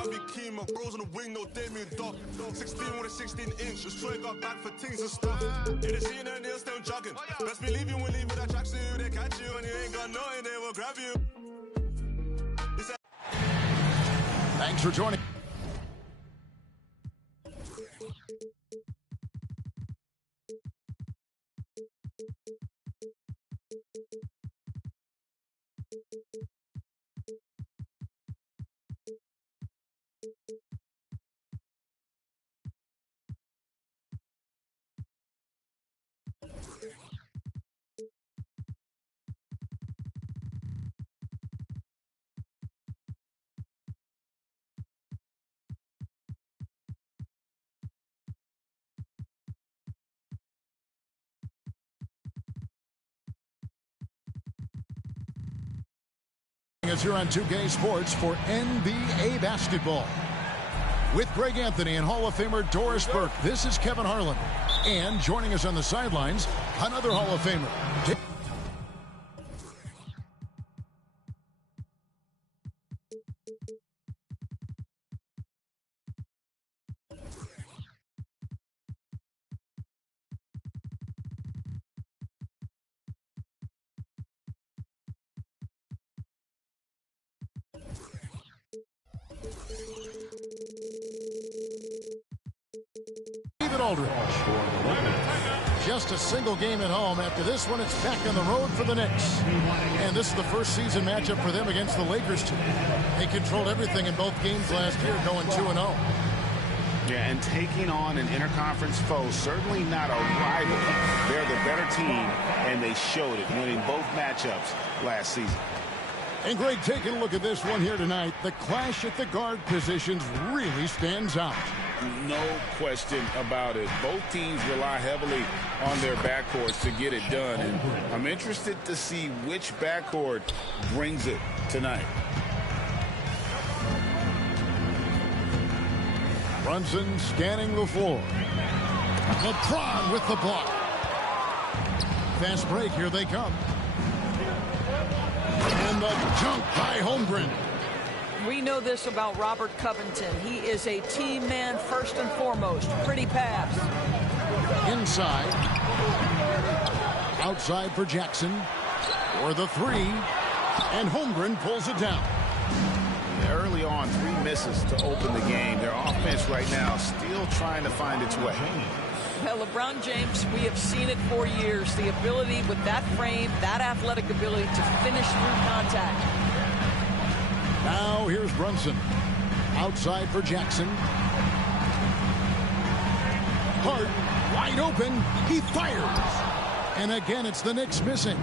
Harvey Keema, rose on the wing, no Damien Doc. 16 with a 16-inch, just try got back for things and stuff. Yeah, they see you and they're still jogging. Best believe you will leave with that tracksuit, they catch you and you ain't got nothing, they will grab you. Thanks for joining. As you're on 2K Sports for NBA basketball. With Greg Anthony and Hall of Famer Doris Burke, this is Kevin Harlan. And joining us on the sidelines, another Hall of Famer. Aldridge. Just a single game at home. After this one, it's back on the road for the Knicks. And this is the first season matchup for them against the Lakers team. They controlled everything in both games last year, going 2-0. Yeah, and taking on an interconference foe, certainly not a rival. They're the better team, and they showed it, winning both matchups last season. And Greg, taking a look at this one here tonight, the clash at the guard positions really stands out. No question about it. Both teams rely heavily on their backcourts to get it done. And I'm interested to see which backcourt brings it tonight. Brunson scanning the floor. LeBron with the block. Fast break, here they come. And the dunk by Holmgren. We know this about Robert Covington. He is a team man first and foremost. Pretty pass. Inside. Outside for Jackson. For the three. And Holmgren pulls it down. Early on, 3 misses to open the game. Their offense right now still trying to find its way. Well, LeBron James, we have seen it for years. The ability with that frame, that athletic ability to finish through contact. Now here's Brunson. Outside for Jackson. Hart wide open. He fires. And again, it's the Knicks missing.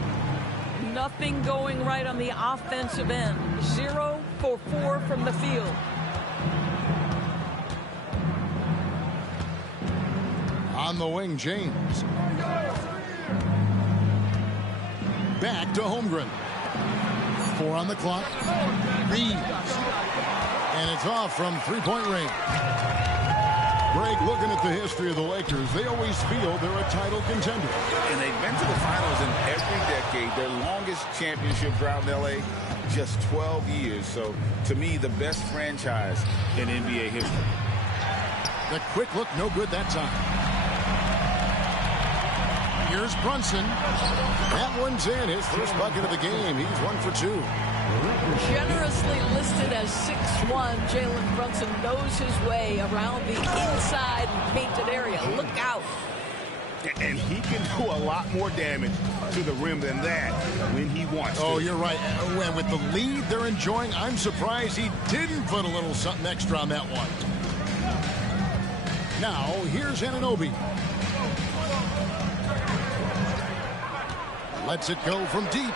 Nothing going right on the offensive end. 0 for 4 from the field. On the wing, James. Back to Holmgren. 4 on the clock. Reeves. And it's off from three-point range. Greg, looking at the history of the Lakers, they always feel they're a title contender. And they've been to the finals in every decade. Their longest championship drought in L.A., just 12 years. So, to me, the best franchise in NBA history. The quick look, no good that time. Here's Brunson. That one's in. His first bucket of the game. He's 1 for 2. Generously listed as 6'1", Jalen Brunson knows his way around the inside and painted area. Look out. And he can do a lot more damage to the rim than that when he wants to. Oh, you're right. And with the lead they're enjoying, I'm surprised he didn't put a little something extra on that one. Now, here's Anunoby. Lets it go from deep.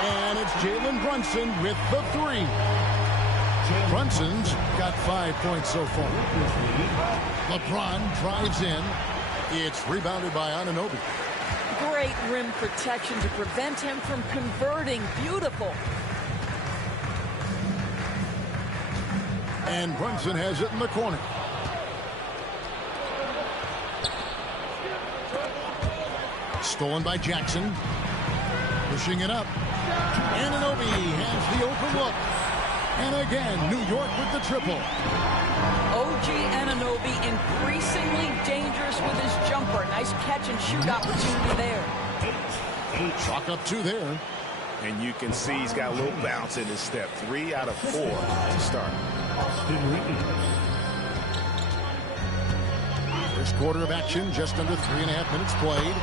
And it's Jalen Brunson with the 3. Brunson's got 5 points so far. LeBron drives in. It's rebounded by Anunoby. Great rim protection to prevent him from converting. Beautiful. And Brunson has it in the corner. Stolen by Jackson. Pushing it up. Anunoby has the open look. And again, New York with the triple. OG Anunoby increasingly dangerous with his jumper. Nice catch and shoot opportunity there. Chalk up 2 there. And you can see he's got a little bounce in his step. 3 out of 4 to start. First quarter of action, just under 3.5 minutes played.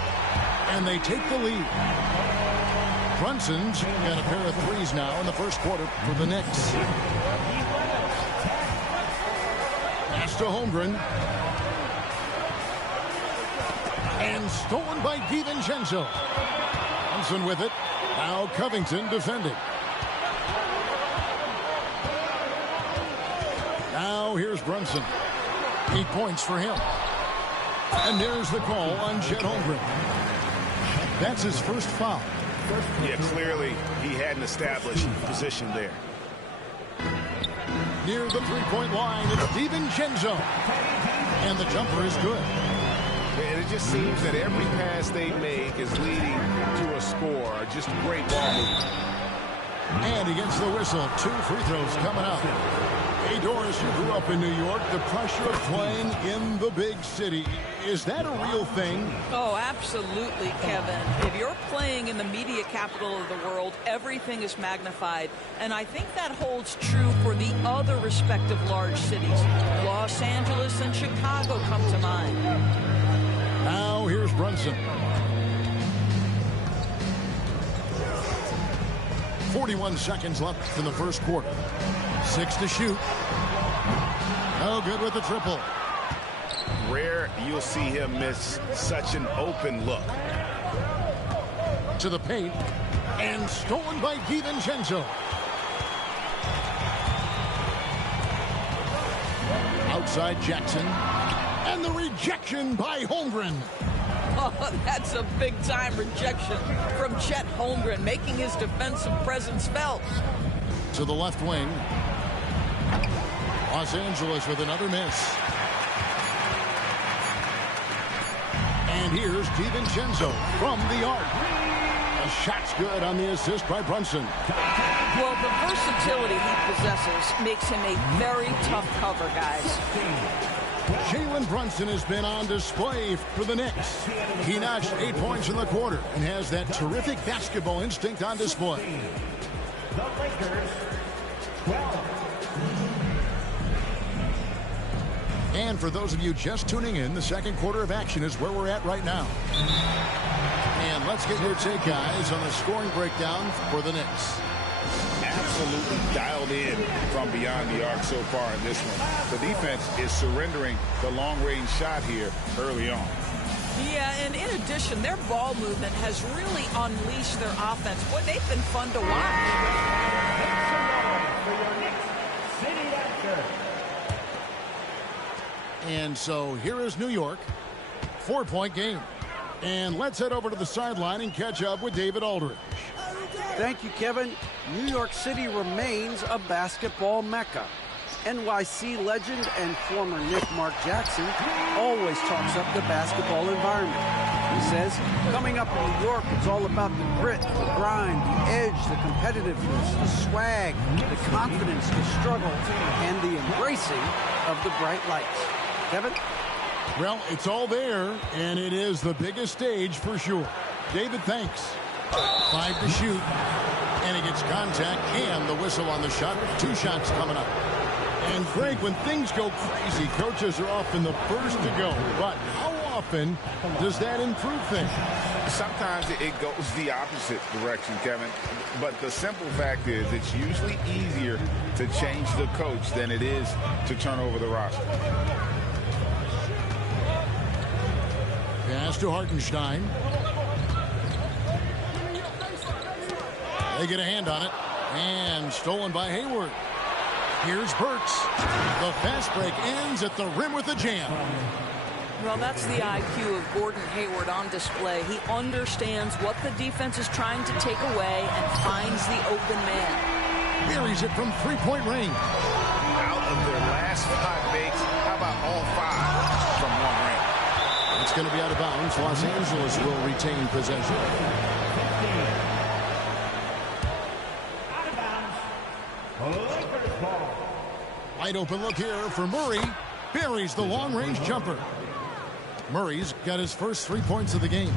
And they take the lead. Brunson's got a pair of threes now in the first quarter for the Knicks. Pass to Holmgren. And stolen by DiVincenzo. Brunson with it. Now Covington defending. Now here's Brunson. 8 points for him. And there's the call on Chet Holmgren. That's his first foul. Yeah, clearly he hadn't established position there. Near the three-point line, it's DiVincenzo. And the jumper is good. And it just seems that every pass they make is leading to a score. Just great ball movement. And he gets the whistle. 2 free throws coming up. Hey, Doris, you grew up in New York. The pressure of playing in the big city. Is that a real thing? Oh, absolutely, Kevin. If you're playing in the media capital of the world, everything is magnified. And I think that holds true for the other respective large cities. Los Angeles and Chicago come to mind. Now here's Brunson. 41 seconds left in the first quarter. 6 to shoot. No good with the triple. Rare you'll see him miss such an open look. To the paint. And stolen by DiVincenzo. Outside Jackson. And the rejection by Holmgren. Oh, that's a big-time rejection from Chet Holmgren, making his defensive presence felt. To the left wing. Los Angeles with another miss. And here's DiVincenzo from the arc. The shot's good on the assist by Brunson. Well, the versatility he possesses makes him a very tough cover, guys. Jalen Brunson has been on display for the Knicks. He notched 8 points in the quarter and has that terrific basketball instinct on display. The Lakers, 12. And for those of you just tuning in, the second quarter of action is where we're at right now. And let's get your take, guys, on the scoring breakdown for the Knicks. Absolutely dialed in from beyond the arc so far in this one. The defense is surrendering the long-range shot here early on. Yeah, and in addition, their ball movement has really unleashed their offense. Boy, they've been fun to watch. And so here is New York. 4-point game. And let's head over to the sideline and catch up with David Aldridge. Thank you, Kevin. New York City remains a basketball mecca. NYC legend and former Knick Mark Jackson always talks up the basketball environment. He says, coming up in New York, it's all about the grit, the grind, the edge, the competitiveness, the swag, the confidence, the struggle, and the embracing of the bright lights. Kevin? Well, it's all there, and it is the biggest stage for sure. David, thanks. 5 to shoot, and he gets contact and the whistle on the shot. 2 shots coming up. And Greg, when things go crazy, coaches are often the first to go. But how often does that improve things? Sometimes it goes the opposite direction, Kevin. But the simple fact is it's usually easier to change the coach than it is to turn over the roster. Pass to Hartenstein. They get a hand on it. And stolen by Hayward. Here's Burks. The fast break ends at the rim with a jam. Well, that's the IQ of Gordon Hayward on display. He understands what the defense is trying to take away and finds the open man. Buries it from three-point range. Out of their last 5 makes, how about all 5 from long range? It's going to be out of bounds. Los Angeles will retain possession. Out of bounds. Lakers. Wide open look here for Murray. Buries the long-range jumper. Murray's got his first 3 points of the game.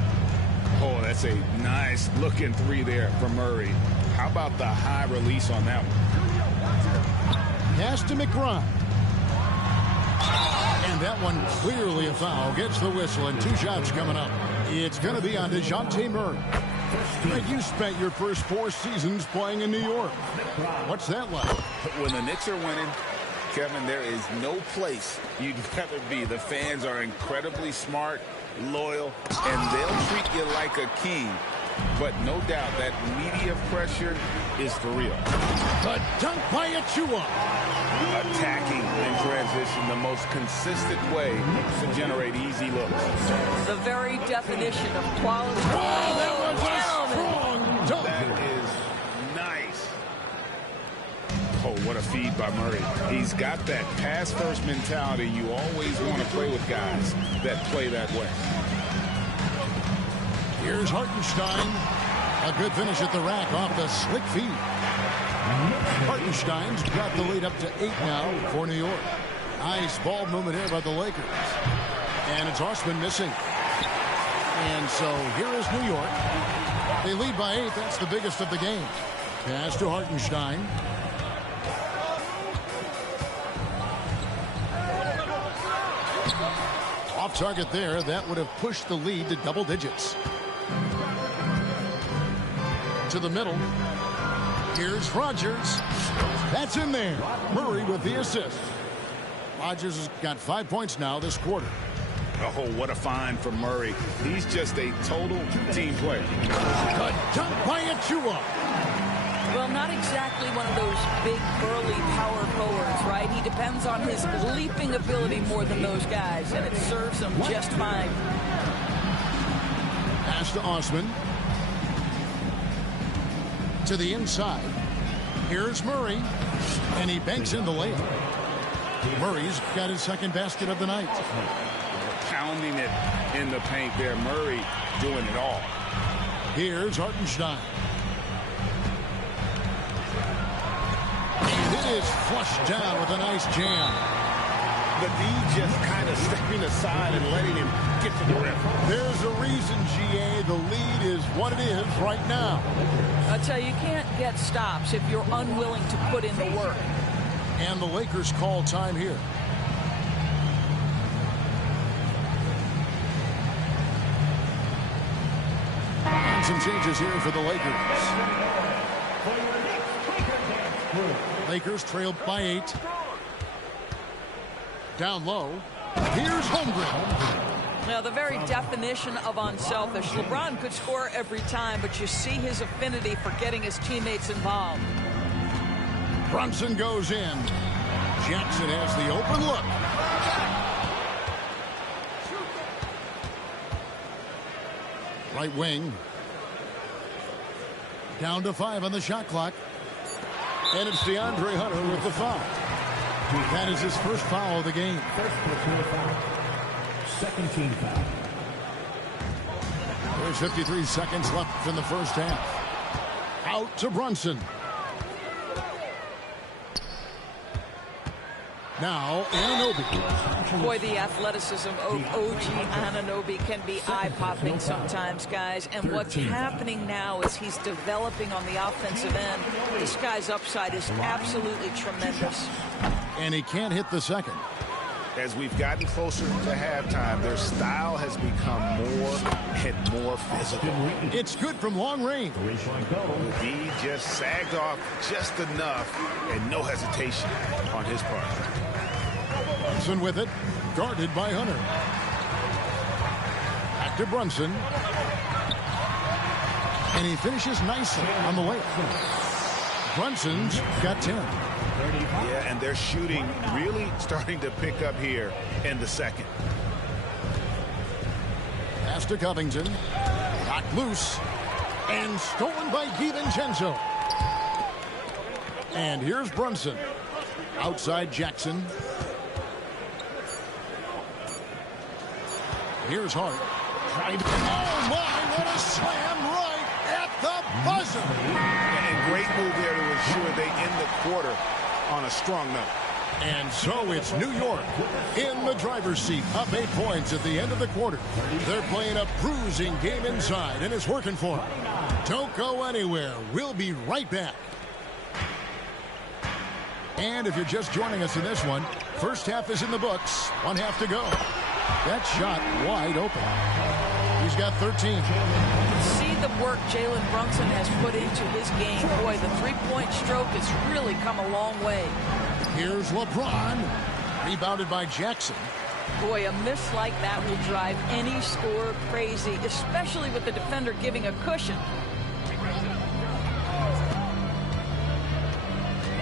Oh, that's a nice looking three there for Murray. How about the high release on that one? Pass to McBride. And that one clearly a foul. Gets the whistle and 2 shots coming up. It's going to be on DeJounte Murray. Greg, you spent your first 4 seasons playing in New York. What's that like? When the Knicks are winning, Kevin, there is no place you'd rather be. The fans are incredibly smart, loyal, and they'll treat you like a king. But no doubt that media pressure is for real. The dunk by Achua. Attacking in transition, the most consistent way to generate easy looks. The very definition of quality. Oh, that was a strong dunk. That is nice. Oh, what a feed by Murray. He's got that pass-first mentality. You always want to play with guys that play that way. Here's Hartenstein. A good finish at the rack off the slick feed. Hartenstein's got the lead up to 8 now for New York. Nice ball movement here by the Lakers. And it's Osman missing. And so here is New York. They lead by 8. That's the biggest of the game. Pass to Hartenstein. Off target there. That would have pushed the lead to double digits. To the middle. Here's Rogers. That's in there. Murray with the assist. Rogers has got 5 points now this quarter. Oh, what a find from Murray. He's just a total team player. The dunk by Achua. Well, not exactly one of those big, burly power forwards, right? He depends on his leaping ability more than those guys, and it serves him just fine. Pass to Osman. To the inside. Here's Murray. And he banks in the layup. Murray's got his second basket of the night. Pounding it in the paint there. Murray doing it all. Here's Hartenstein. And it is flushed down with a nice jam. The D just kind of stepping aside and letting him get to the rim. There's a reason, GA, the lead is what it is right now. I'll tell you, you can't get stops if you're unwilling to put in the work. And the Lakers call time here. And some changes here for the Lakers. Lakers trailed by 8. Down low. Here's Holmgren. Now, the very definition of unselfish. LeBron could score every time, but you see his affinity for getting his teammates involved. Brunson goes in. Jackson has the open look. Right wing. Down to 5 on the shot clock. And it's DeAndre Hunter with the foul. That is his first foul of the game. First personal foul. Second team foul. There's 53 seconds left in the first half. Out to Brunson. Now, Anunoby. Boy, the athleticism of OG Anunoby can be eye-popping sometimes, guys. And what's happening now is he's developing on the offensive end. This guy's upside is absolutely tremendous. And he can't hit the second. As we've gotten closer to halftime, their style has become more and more physical. It's good from long range. The D just sagged off just enough, and no hesitation on his part. Brunson with it, guarded by Hunter. Back to Brunson. And he finishes nicely on the layup. Brunson's got 10. Yeah, and their shooting really starting to pick up here in the second. Pass to Covington. Knocked loose. And stolen by DiVincenzo. And here's Brunson. Outside Jackson. Here's Hart. Oh, my, what a slam right at the buzzer. And great move there to ensure they end the quarter on a strong note. And so it's New York in the driver's seat, up 8 points at the end of the quarter. They're playing a bruising game inside, and it's working for them. Don't go anywhere. We'll be right back. And if you're just joining us in this one, first half is in the books. 1 half to go. That shot wide open. He's got 13. See the work Jalen Brunson has put into his game. Boy, the three-point stroke has really come a long way. Here's LeBron. Rebounded by Jackson. Boy, a miss like that will drive any scorer crazy, especially with the defender giving a cushion.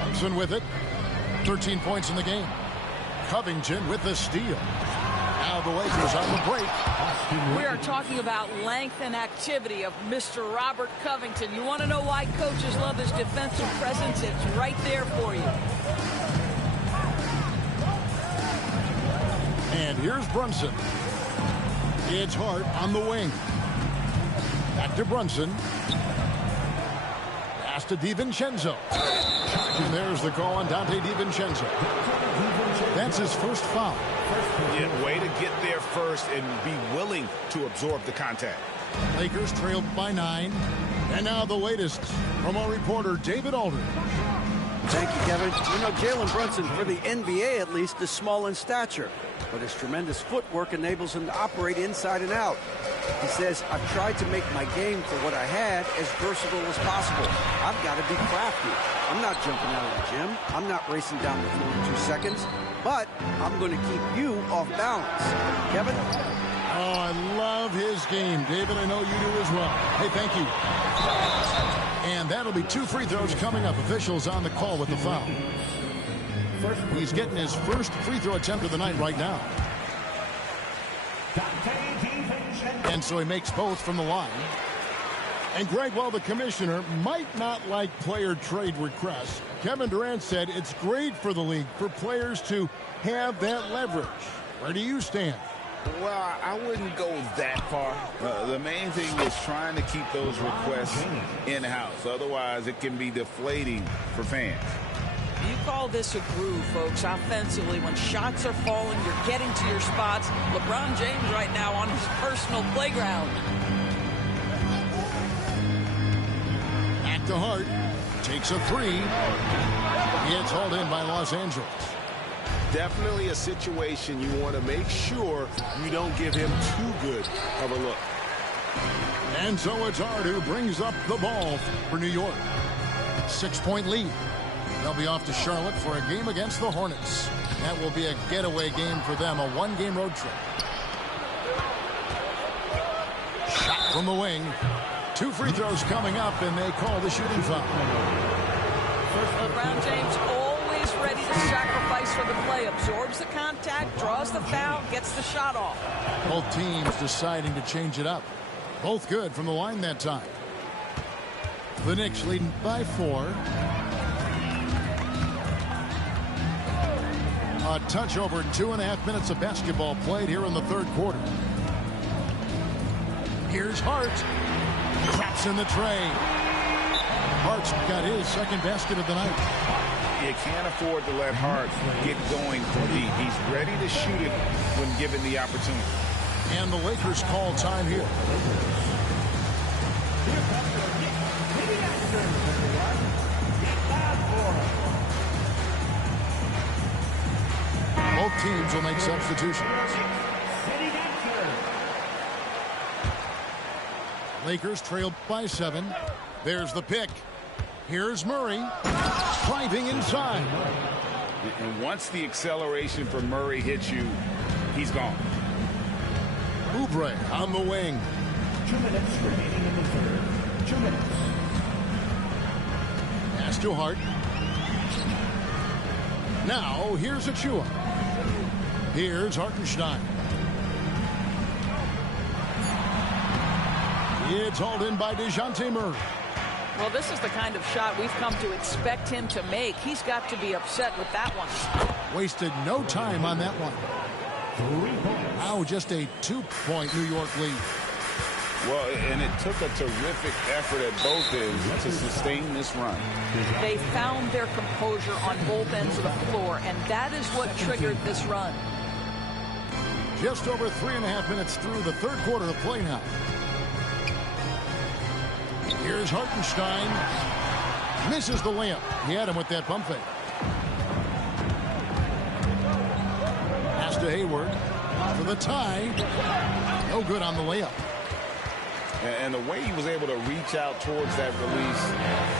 Brunson with it. 13 points in the game. Covington with the steal. Now the Lakers on the break. We are talking about length and activity of Mr. Robert Covington. You want to know why coaches love his defensive presence? It's right there for you. And here's Brunson. It's Hart on the wing. Back to Brunson. Pass to DiVincenzo. And there's the call on Dante DiVincenzo. That's his first foul. Yeah, way to get there first and be willing to absorb the contact. Lakers trailed by 9. And now the latest from our reporter, David Aldridge. Thank you, Kevin. You know, Jalen Brunson, for the NBA at least, is small in stature, but his tremendous footwork enables him to operate inside and out. He says, I've tried to make my game for what I had as versatile as possible. I've got to be crafty. I'm not jumping out of the gym. I'm not racing down the floor in 2 seconds, but I'm going to keep you off balance. Kevin? Oh, I love his game. David, I know you do as well. Hey, thank you. And that'll be 2 free throws coming up. Officials on the call with the foul. He's getting his first free throw attempt of the night right now. And so he makes both from the line. And Greg, while the commissioner might not like player trade requests, Kevin Durant said it's great for the league for players to have that leverage. Where do you stand? Well, I wouldn't go that far. The main thing is trying to keep those requests in-house. Otherwise, it can be deflating for fans. You call this a groove, folks, offensively. When shots are falling, you're getting to your spots. LeBron James right now on his personal playground. Back to Hart. Takes a 3. It's hauled in by Los Angeles. Definitely a situation you want to make sure you don't give him too good of a look. And so it's Hart who brings up the ball for New York. 6-point lead. They'll be off to Charlotte for a game against the Hornets. That will be a getaway game for them, a 1-game road trip. Shot from the wing. 2 free throws coming up, and they call the shooting foul. LeBron James always ready to sacrifice for the play. Absorbs the contact, draws the foul, gets the shot off. Both teams deciding to change it up. Both good from the line that time. The Knicks leading by 4. A touch over 2.5 minutes of basketball played here in the third quarter. Here's Hart. Traps in the tray. Hart's got his second basket of the night. You can't afford to let Hart get going from deep. He's ready to shoot it when given the opportunity. And the Lakers call time here. Both teams will make substitutions. Lakers trailed by 7. There's the pick. Here's Murray. Driving inside. And once the acceleration from Murray hits you, he's gone. Oubre on the wing. 2 minutes remaining in the third. 2 minutes. Pass to Hart. Now, here's Achua. Here's Hartenstein. It's hauled in by DeJounte Murray. Well, this is the kind of shot we've come to expect him to make. He's got to be upset with that one. Wasted no time on that one. Now just a 2-point New York lead. Well, and it took a terrific effort at both ends to sustain this run. They found their composure on both ends of the floor, and that is what triggered this run. Just over 3.5 minutes through the third quarter of play now. Here's Hartenstein. Misses the layup. He had him with that pump fake. Pass to Hayward for the tie. No good on the layup. And the way he was able to reach out towards that release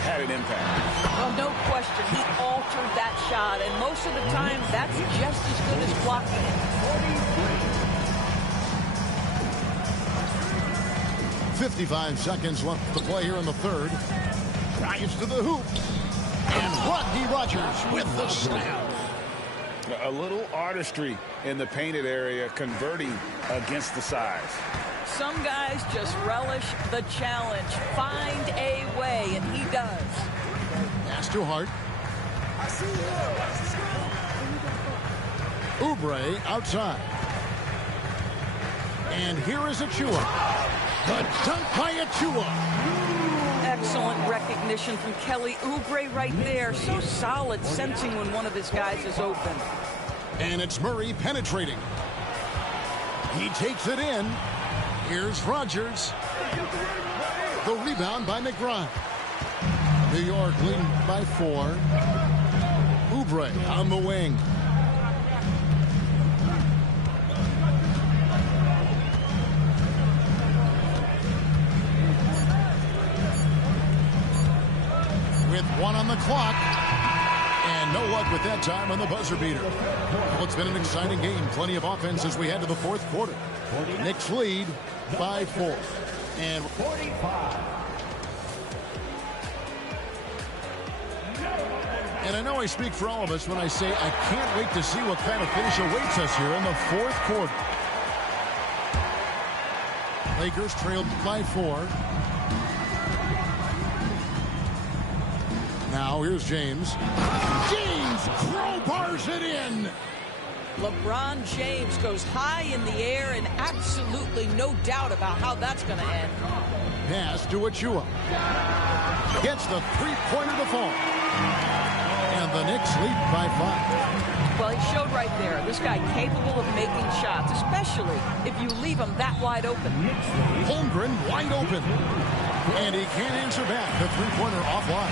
had an impact. Well, no question. He altered that shot, and most of the time, that's just as good as blocking it. 55 seconds left to play here in the third. Drives to the hoop. And Rodney Rogers with the slam. A little artistry in the painted area, converting against the size. Some guys just relish the challenge. Find a way, and he does. Pass to Hart. Oubre outside. And here is Achua. The dunk by Achua. Excellent recognition from Kelly Oubre right there. So solid, sensing when one of his guys is open. And it's Murray penetrating. He takes it in. Here's Rogers. The rebound by McBride. New York leading by 4. Oubre on the wing. With 1 on the clock. And no luck with that time on the buzzer beater. Well, it's been an exciting game. Plenty of offense as we head to the fourth quarter. Knicks lead by 4. And 45. And I know I speak for all of us when I say I can't wait to see what kind of finish awaits us here in the fourth quarter. Lakers trailed by 4. Now here's James. James crowbars it in. LeBron James goes high in the air, and absolutely no doubt about how that's going to end. Pass to Achua. Gets the three-pointer to fall. And the Knicks lead by 5. Well, he showed right there. This guy capable of making shots, especially if you leave him that wide open. Holmgren wide open. And he can't answer back. The three-pointer offline.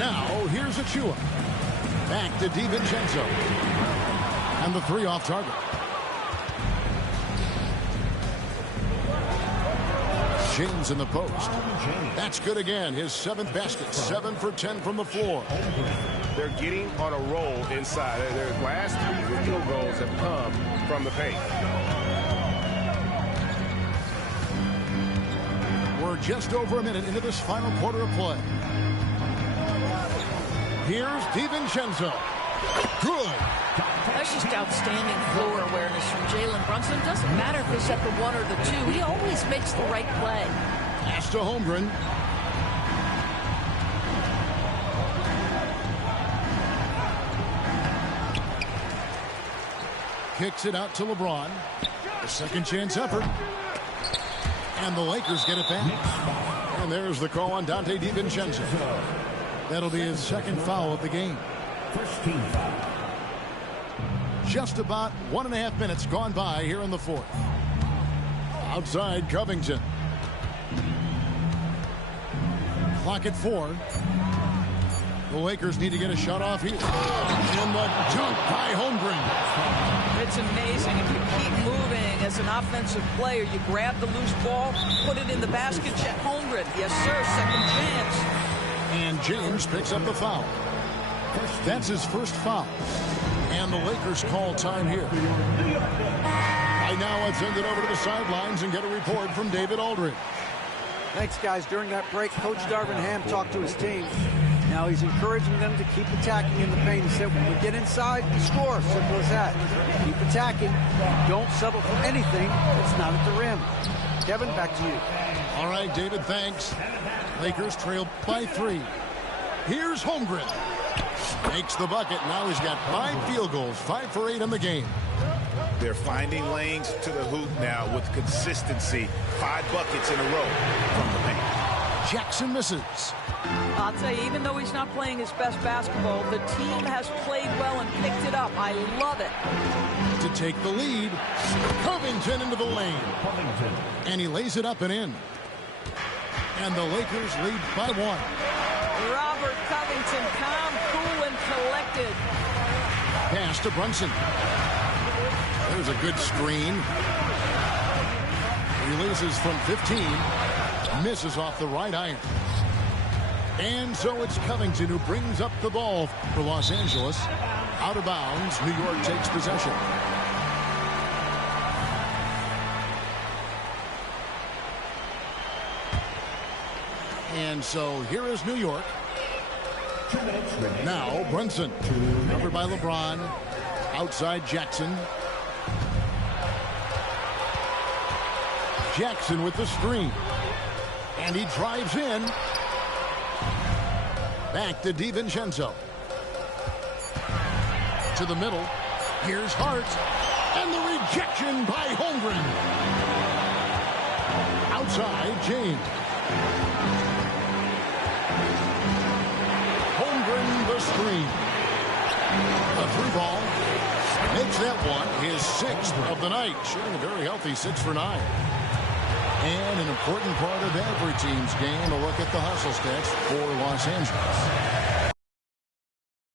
Now, here's Achua. Back to DiVincenzo. And the 3 off target. James in the post. That's good again. His 7th basket. 7 for 10 from the floor. They're getting on a roll inside. Their last 3 field goals have come from the paint. We're just over a minute into this final quarter of play. Here's DiVincenzo. Good. That's just outstanding floor awareness from Jalen Brunson. Doesn't matter if it's at the 1 or the 2. He always makes the right play. Pass to Holmgren. Kicks it out to LeBron. A second chance effort. And the Lakers get it back. And there's the call on Dante DiVincenzo. That'll be his 2nd foul of the game. First team foul. Just about 1.5 minutes gone by here in the 4th. Outside Covington. Clock at 4. The Lakers need to get a shot off here. And the dunk by Holmgren. It's amazing. If you keep moving as an offensive player, you grab the loose ball, put it in the basket, Chet Holmgren. Yes, sir, second chance. And James picks up the foul. That's his first foul. And the Lakers call time here. Right now, let's send it over to the sidelines and get a report from David Aldridge. Thanks, guys. During that break, Coach Darvin Ham talked to his team. Now he's encouraging them to keep attacking in the paint. He said, when we get inside, we score. Simple as that. Keep attacking. Don't settle for anything that's not at the rim. Kevin, back to you. All right, David, thanks. Lakers trail by 3. Here's Holmgren. Makes the bucket. Now he's got 5 field goals, 5 for 8 in the game. They're finding lanes to the hoop now with consistency. 5 buckets in a row from the paint. Jackson misses. I'll tell you, even though he's not playing his best basketball, the team has played well and picked it up. I love it. To take the lead, Covington into the lane. And he lays it up and in. And the Lakers lead by 1. Robert Covington, calm, cool, and collected. Pass to Brunson. There's a good screen. Releases from 15. Misses off the right iron. And so it's Covington who brings up the ball for Los Angeles. Out of bounds, New York takes possession. And so here is New York. Now Brunson, covered by LeBron. Outside Jackson. Jackson with the screen. And he drives in. Back to DiVincenzo. To the middle. Here's Hart. And the rejection by Holmgren. Outside, James. Holmgren the screen. A 3-ball. Makes that one his 6th of the night. Shooting a very healthy 6 for 9. And an important part of every team's game, a look at the hustle stats for Los Angeles.